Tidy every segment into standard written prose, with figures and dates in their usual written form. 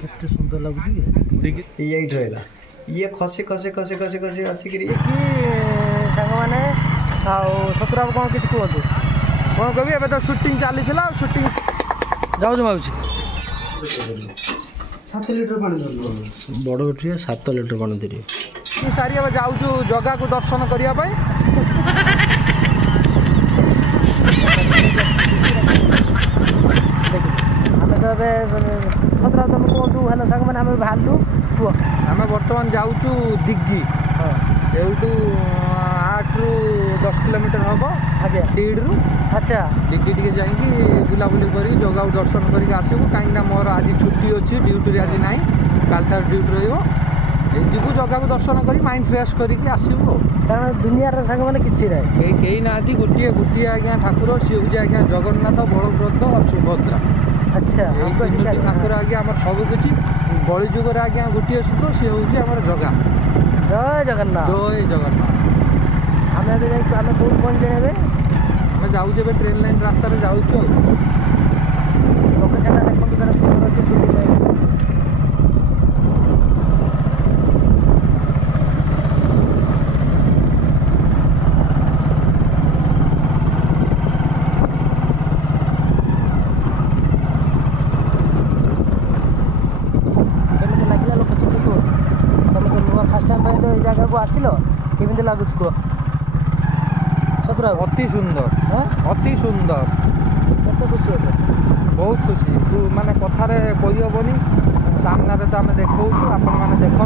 केते सुंदर लगुची ये रहा ये खसे खसे खसे खसे खसे आसिक सांग मैंने सतुरा कौन किसी कहतु कौन कह ए तो सुटिंग चली सुटिंग जाऊँ माउची 7 लिटर पानी बड़ उठिए 7 लिटर पानी धरिए सारी अब जाऊँ जगह को दर्शन करने सतरा तुम कहतु है सांग मैंने आम बाहर आम बर्तमान जाऊँ दिग्गी एवटू 8 ରୁ 10 किलोमीटर हम आगे लीड्रु अच्छा दिग्गी टे जाकि बुलाबुली कर जगह दर्शन करके आसबू कहीं मोर आज छुट्टी अच्छी ड्यूटी आज ना काल ड्यूटी रही जगह को दर्शन कर माइंड फ्रेश करके आसबू कारण दुनिया सांग मैंने किसी ना कहीं ना गोटे गोटे आज्ञा ठाकुर सी हूँ आज्ञा जगन्नाथ बलभद्र और सुभद्रा अच्छा ठाकुर आज्ञा आम सबकि बड़ी जुगर आज्ञा गोटे सुख सी हूँ आम जगह जय जगन्नाथ जय जगन्नाथ आम आम कौन पहुँचे आम जाऊँ ट्रेन लाइन रास्ता जाऊँ लोकेशन देखते तार सुंदर अच्छे सुविधा आसिल केमी लगुच कह सतरा अति सुंदर अति सुंदर केते खुशी अच्छे बहुत खुशी तू माने कथार कहीहबनी सामने तो आम देखा आपण मैंने देखु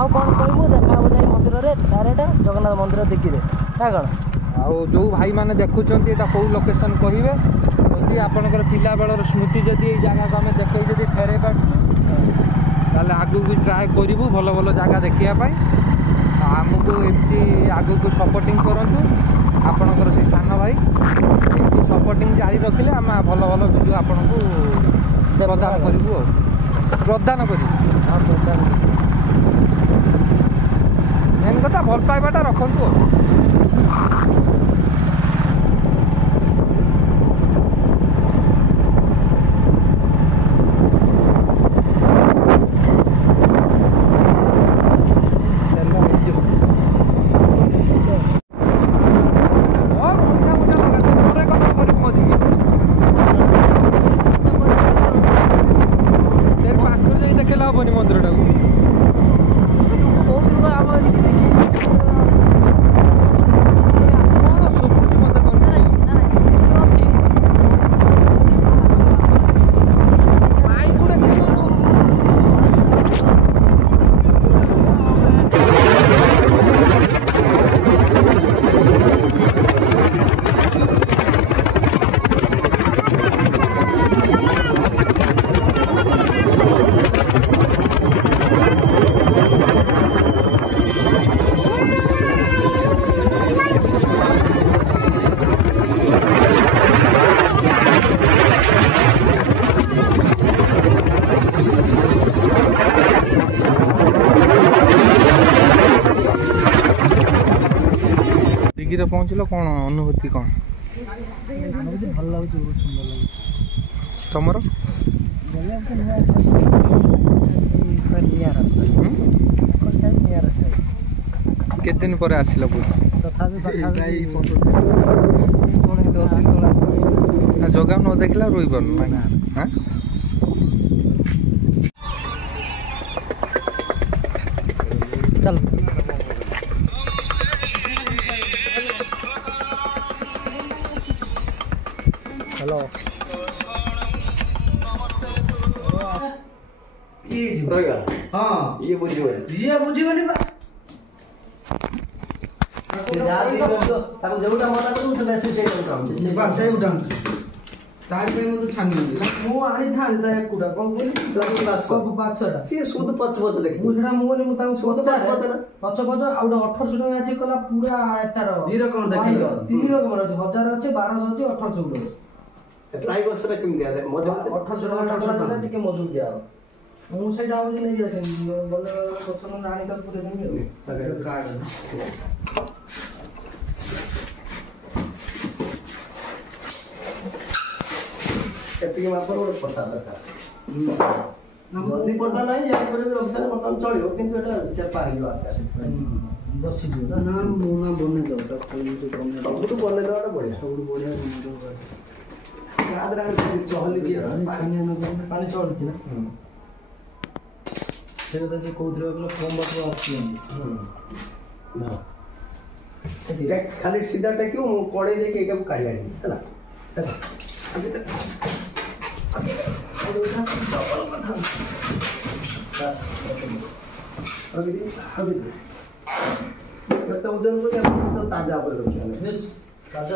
आउ कौन कहूँ देखा जाए मंदिर में डायरेक्ट जगन्नाथ मंदिर देखिए ना कौन आउ जो भाई मैंने देखुं यहाँ कौ लोकेशन कहे जदि आपंकर पिला बेलर स्मृति जदि ये जगह को आम देख जब फेरे ताले आगू भी ट्राए करूँ भल भल जगह देखापी आमको एमती आगू को सपोर्टिंग करूँ आपणकर से सान भाई सपोर्टिंग जारी रखिले आम भल भल वीडियो आपन को प्रदान करूँ प्रदान कर मेन कथा भल पाइबाटा रखु मंदिर टाक पहुँचल कौन अनुभूति कौन भल लगे बहुत सुंदर लगे तुमर के दिन पर आसिल जगह न देखला रही पार चल हेलो हाँ ये बुझीबनी जोटा मना करूँ से मैसेज तार पे मु छानी मु आनी था एकुटा कोन बोली सब पाछटा सी सुद पछ पछ देख मु छडा मु बोली मु ता सुद पछ पछ ना पछ पछ आ 1800 टका आज कला पूरा एटार दी रकम देखि तीन रकम अछि 1000 अछि 1200 अछि 1800 ट्राई कर सेटा किम दिया मजूर 1800 टका टिके मजूर दिया मु सेटा आउ नै जासे बोले क्वेश्चन नानी त पूरे दिन कार्ड एतिके मापर पता दरकार ଯଦି ପଟା ନାହିଁ ୟା ପରେ ବି ରଖିଦେଲେ ବର୍ତ୍ତମାନ ଚଳିବ କିନ୍ତୁ ଏଟା ଚେପା ହେଇଯିବ ଆସ୍ତେ ଆସ୍ତେ ବସିଯିବ ନା ମୁଁ ନା ବନେଇଦେବ ସବୁଠୁ ବନେଇଦେବାଟା ବଢ଼ିଆ ସବୁଠୁ ବଢ଼ିଆ ବନେଇଦେବ ଆଦରେ ଚହଲିଛି ପାଣି ଚଳୁଛି ନା ସେ କଥା ସେ କହୁଥିଲେ କମ୍ ବାଟର ଆସୁଛନ୍ତି ଖାଲି ସିଧା ଟେକିବ ମୁଁ କଡ଼େଇ ଦେଇକି ଏଇଟାକୁ କାଢ଼ି ଆଣିବି ହେଲା କେତେ ଓଜନ ତାଜା ଉପରେ ରଖିବା ତାଜା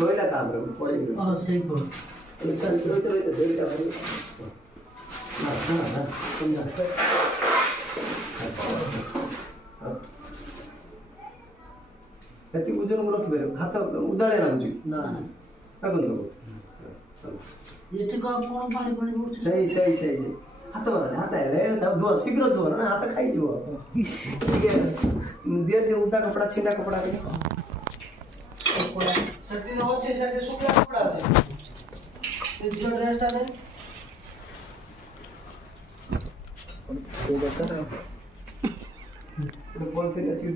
ରହିଲା ତାପରେ ପଡ଼େଇ ସେଇ ଏତିକି ଓଜନକୁ ରଖିପାରିବ ହାତ ଉଦାଳିଆ ଲାଗୁଛି ନା ଏଠି କ'ଣ ପାଣି ପାଣି ପଡ଼ୁଛି ସେଇ ହାତ ମାରନି ହାତ ହେଲେ ଧୁଅ ଶୀଘ୍ର ଧୁଅ ନା ହାତ ଖାଇଯିବ ଟିକେ ଦିଅ ଟିକେ ଉଦା କପଡ଼ା ଛିଣ୍ଡା କପଡ଼ା ସେଠି ଅଛି ସେଠି ଶୁଖିଲା କପଡ଼ା ଅଛି ଝିଅ ଡ୍ରେସ୍ଟା ନେଇ ପଲିଥିନ୍ ଅଛି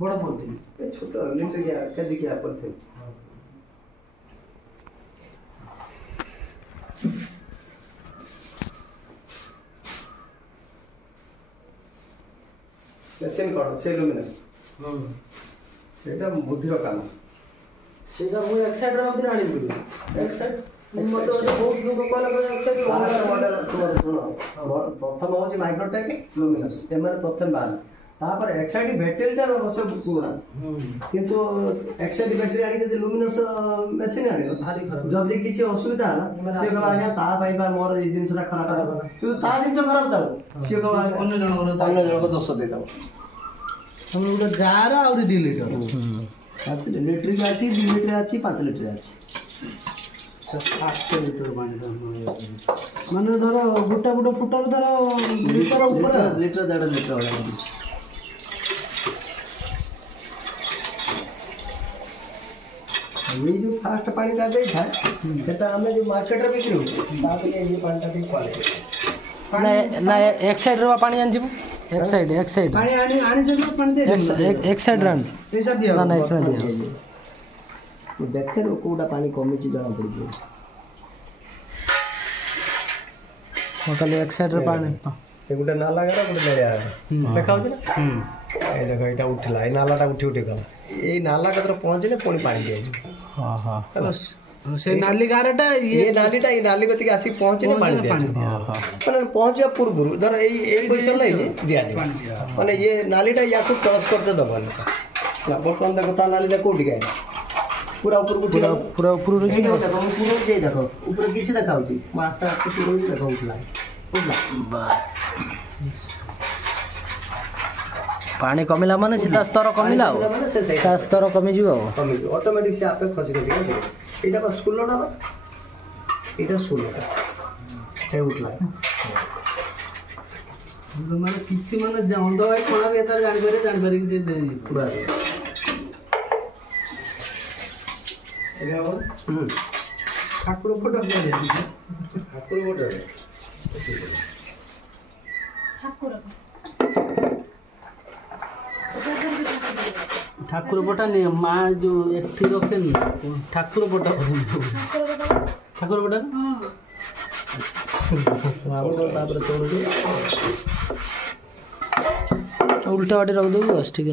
ବଡ଼ ପଲିଥିନ୍ ଛୋଟ ଲିଟର କେଜିକିଆ ପଲିଥିନ୍ ମେସିନ୍ କ'ଣ ସେ ଲୁମିନସ୍ ସେଇଟା ବୁଦ୍ଧିର କାମ ସେଇଟା ମୁଁ ଏକ ସାଇଡ଼୍ରେ ମଧ୍ୟ ଆଣିବି ଏକ ସାଇଡ଼୍ ମତେ ବହୁତ ଲୋକ କହିଲା ପ୍ରଥମ ହେଉଛି ମାଇକ୍ରୋଟେକ୍ ଲୁମିନସ୍ ଏମାନେ ପ୍ରଥମେ ବାହାରେ ତାପରେ ଏକ୍ସାଇଡ୍ ବ୍ୟାଟେରୀଟା ଅବଶ୍ୟ ପୁରୁଣା କିନ୍ତୁ ଏକ୍ସାଇଡ୍ ବ୍ୟାଟେରୀ ଆଣିକି ଯଦି ଲୁମିନସ୍ ମେସିନ୍ ଆଣିବ ଯଦି କିଛି ଅସୁବିଧା ହେଲା ସିଏ କହିବ ଆଜ୍ଞା ତା ପାଇଁ ବା ମୋର ଏଇ ଜିନିଷଟା ଖରାପ ହେବ କିନ୍ତୁ ତା ଜିନିଷ ଖରାପ ଥାଉ ସିଏ କହିବ ଅନ୍ୟ ଜଣଙ୍କ ଦୋଷ ଦେଇଦେବ ଆମର ଗୋଟେ ଜାର ଆହୁରି 2 ଲିଟର ଲିଟର ଅଛି 2 ଲିଟର ଅଛି 5 ଲିଟର ଅଛି 8 ଲିଟର ପାଣି ମାନେ ଧର ଗୋଟେ ଫୁଟର ଧର ଲିଟର ଉପରେ ଲିଟର 1.5 ଲିଟର ଭଳିଆ ଲାଗୁଛି ये जो फास्ट पानी का दे था सेटा हमें जो मार्केट रे बिक्री होती ताके ये पानी का क्वालिटी ना एक साइड रे पानी आन जीवो एक साइड पानी आनी जे पानी दे एक साइड रे आन पैसा दिया ना इतना दिया तो देखते रो कोडा पानी कमी ची जणा पड़ गयो मकले एक साइड रे पानी ए गुटा नाला गरा गुटा नड़िया देखाउ छ ए देखो एटा उठला ए नालाटा उठी गला ए नाला कतर पहुंचले पुणी पानी दिया हां हां से नाली गारटा ये नालीटा ये नाली गति आसी पहुंचले पानी दिया माने पहुंचया पूर्व धर ए पोजीशन लै दिया माने ये नालीटा याकू क्रॉस करते दबन ना बर्तमान देखो ता नालीटा कोठी गए पूरा ऊपर पूरा ऊपर रे देखो पूरा जे देखो ऊपर किछ देखाउची मास्ता पूरा देखाउला बुझला पानी कमिला माने सीधा स्तर कमिला ता स्तर कमी जीवो ऑटोमेटिक से आपे खसी खसी के एटा बस स्कूलटा बा एटा स्कूलटा ए उठला माने किछि माने जंदो है कोना भी एता जान पारे कि से दे पूरा एगा बोल ठाकुर फोटो दे ठाकुर फोटो ठाकुर पटा नहीं माँ जो एठी रखे ठाकुर पटा ठाकुर पटा उल्टा वाटे रख दो बस ठीक है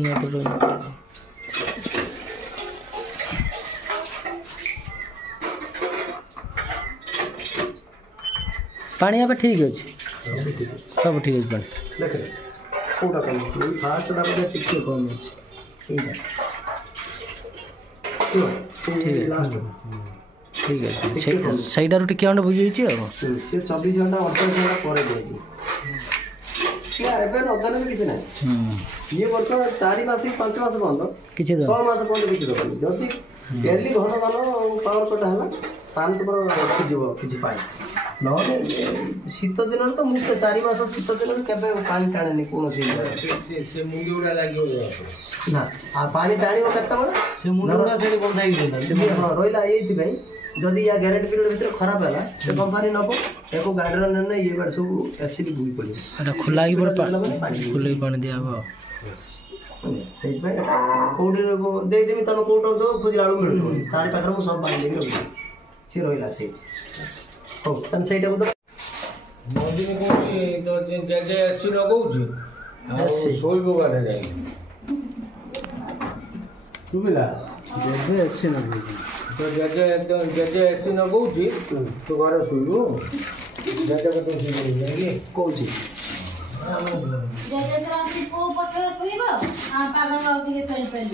पानी यहाँ पे ठीक अच्छे सब ठीक अच्छे देख कोटा कम अछि फास्ट टा बडा ठीक से कम अछि ठीक है ठीक है सहीटा टिके खंडे बुझी से 24 घंटा 28 घंटा पर दिया एबे नदन भी किछ नहीं ये वर्ष 4 मास 5 मास बंद किछ 6 मास बंद किछ दबनी जदी डेली घन घन पावर कट हला पान तुमर खिजिबो किछ पाई न शीत दिन तो मुक्त 4 मास शीत दिन केबे पानी टाणे कोनो से मुंगी उड़ा लागियो ना आ पानी टाणिबो केते बड से मुंगी उड़ा से बंधाई देला रोइला एथि भाई जदि या ग्यारंटी पीरियड भीतर खराब है से कंपनी नब या गाड़ी ने ये बार सब एसिड बुई पड़े खुला खुले पानी दिया से कौटी देदेमी तुम कौट दो खोजला मिलू तार पाखे मुझे सब पानी देकर रखी सी रहा से हो तन से मझे कौन जेजे एसी लगौची शोब गाड़े जाए शुभिला जेजे एसी न तो जेजे एसी लगौची तो घर शुरू जेजे को तुम शुरू कौन जेजे तो रात को पठे पीबो आ पागल बाबू के पेन पेन